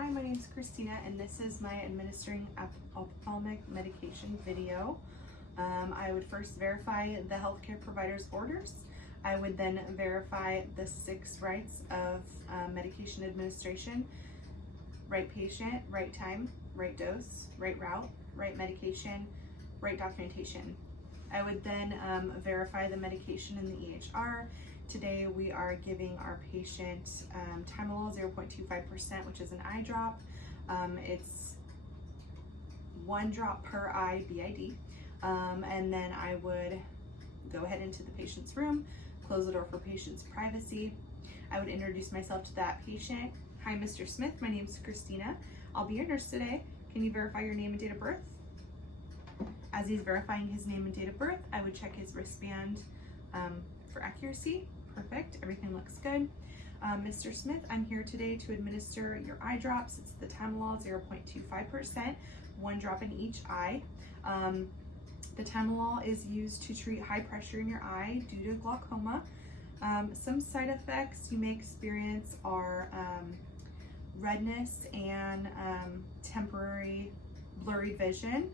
Hi, my name is Christina, and this is my administering ophthalmic medication video. I would first verify the healthcare provider's orders. I would then verify the 6 rights of medication administration: right patient, right time, right dose, right route, right medication, right documentation. I would then verify the medication in the EHR. Today we are giving our patient Timolol 0.25%, which is an eye drop. It's 1 drop per eye BID. And then I would go ahead into the patient's room, close the door for patient's privacy. I would introduce myself to that patient. Hi, Mr. Smith, my name is Christina. I'll be your nurse today. Can you verify your name and date of birth? As he's verifying his name and date of birth, I would check his wristband for accuracy. Perfect, everything looks good. Mr. Smith, I'm here today to administer your eye drops. It's the Timolol 0.25%, 1 drop in each eye. The Timolol is used to treat high pressure in your eye due to glaucoma. Some side effects you may experience are redness and temporary blurry vision.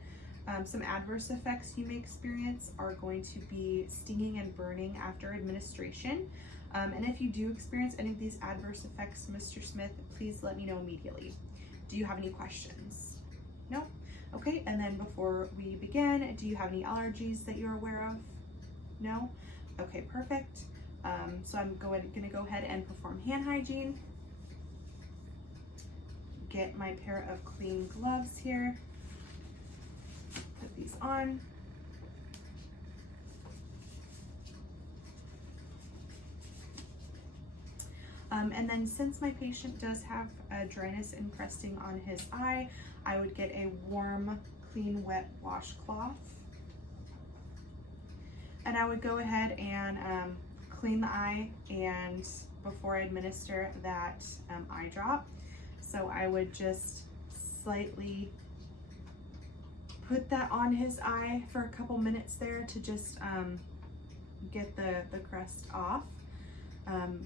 Some adverse effects you may experience are going to be stinging and burning after administration. And if you do experience any of these adverse effects, Mr. Smith, please let me know immediately. Do you have any questions? No? Okay, and then before we begin, do you have any allergies that you're aware of? No? Okay, perfect. So I'm gonna go ahead and perform hand hygiene. Get my pair of clean gloves here. Put these on. And then since my patient does have dryness encrusting on his eye, I would get a warm, clean, wet washcloth. And I would go ahead and clean the eye and before I administer that eye drop. So I would just slightly put that on his eye for a couple minutes there to just get the crust off.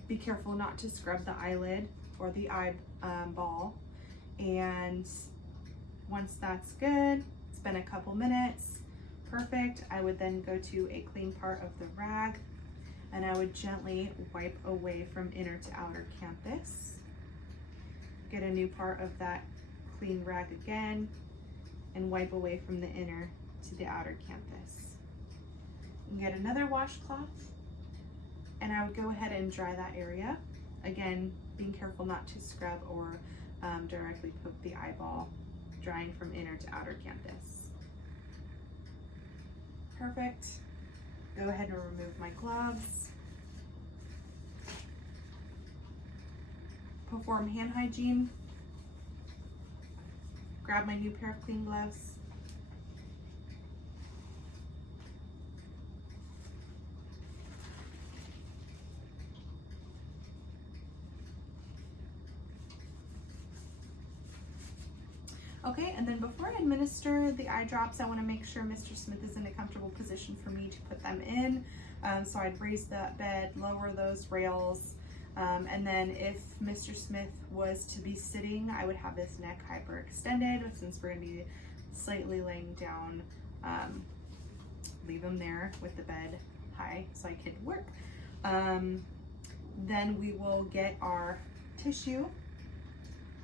Be careful not to scrub the eyelid or the eyeball. And once that's good, it's been a couple minutes, perfect. I would then go to a clean part of the rag and I would gently wipe away from inner to outer canthus. Get a new part of that clean rag again and wipe away from the inner to the outer canthus. And get another washcloth and I would go ahead and dry that area. Again, being careful not to scrub or directly poke the eyeball, drying from inner to outer canthus. Perfect. Go ahead and remove my gloves. Perform hand hygiene. Grab my new pair of clean gloves. Okay, and then before I administer the eye drops, I want to make sure Mr. Smith is in a comfortable position for me to put them in. So I'd raise the bed, lower those rails, and then if Mr. Smith was to be sitting, I would have his neck hyperextended. Since we're going to be slightly laying down, leave him there with the bed high so I could work. Then we will get our tissue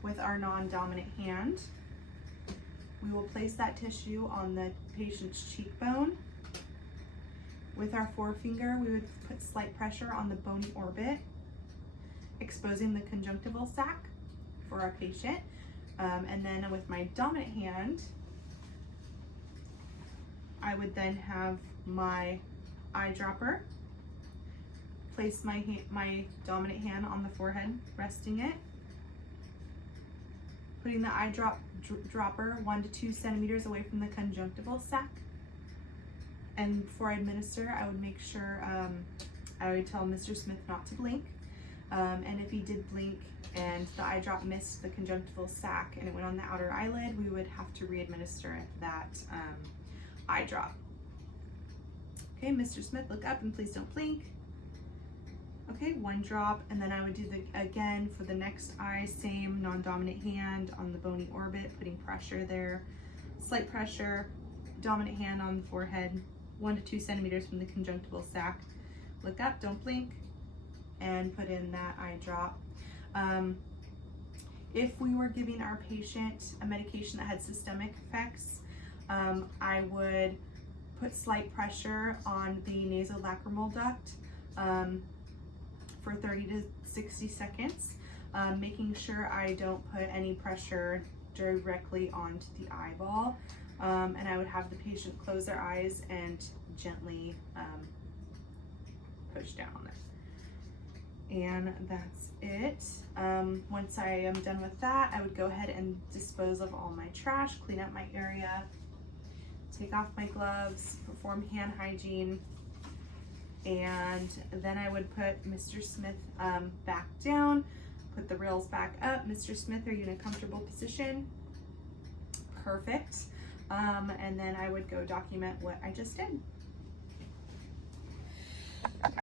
with our non-dominant hand. We will place that tissue on the patient's cheekbone. With our forefinger, we would put slight pressure on the bony orbit, exposing the conjunctival sac for our patient. And then with my dominant hand, I would then have my eyedropper, place my dominant hand on the forehead, resting it, putting the dropper 1 to 2 centimeters away from the conjunctival sac. And before I administer, I would make sure, I would tell Mr. Smith not to blink. And if he did blink and the eye drop missed the conjunctival sac and it went on the outer eyelid, we would have to re-administer that eye drop. Okay, Mr. Smith, look up and please don't blink. Okay, 1 drop, and then I would do the again for the next eye, same non-dominant hand on the bony orbit, putting pressure there, slight pressure, dominant hand on the forehead, 1 to 2 centimeters from the conjunctival sac. Look up, don't blink, and put in that eye drop. If we were giving our patient a medication that had systemic effects, I would put slight pressure on the nasolacrimal duct for 30 to 60 seconds, making sure I don't put any pressure directly onto the eyeball. And I would have the patient close their eyes and gently push down. And that's it. Once I am done with that, I would go ahead and dispose of all my trash, clean up my area, take off my gloves, perform hand hygiene, and then I would put Mr. Smith back down, put the rails back up. Mr. Smith, are you in a comfortable position? Perfect. And then I would go document what I just did.